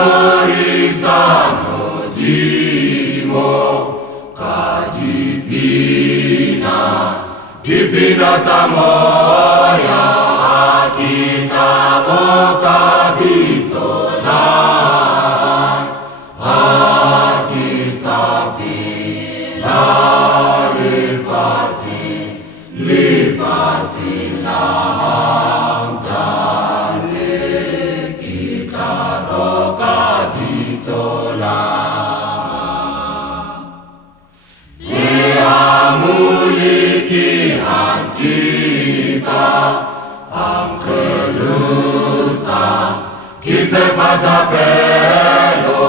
Amorisa modimo kadipina dipina tamoya kitabo kabitsola akisapila lefatsi la Muliki antika angkelusa kita baca pelo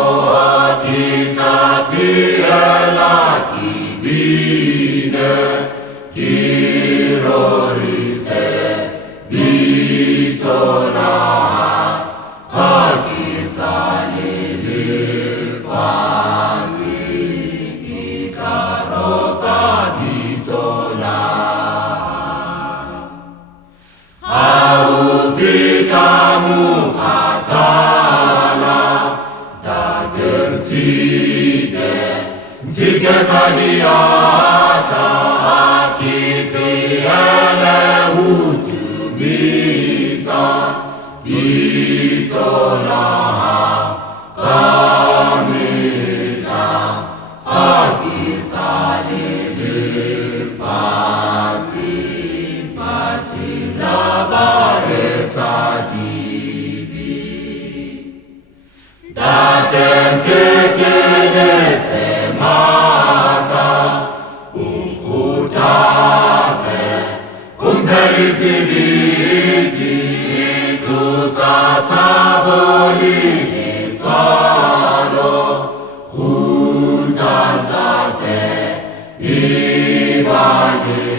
kita piala kibine kirorise bitona hakisani lefasi kikaroka Kamu katala dateng zige kadiata kipiele utumisa bitona kamita akisalile fatsi labahetadibi datenkekelete maka umkhuthaze umphelisibiti kusatsabolilitsalo huntantate ibali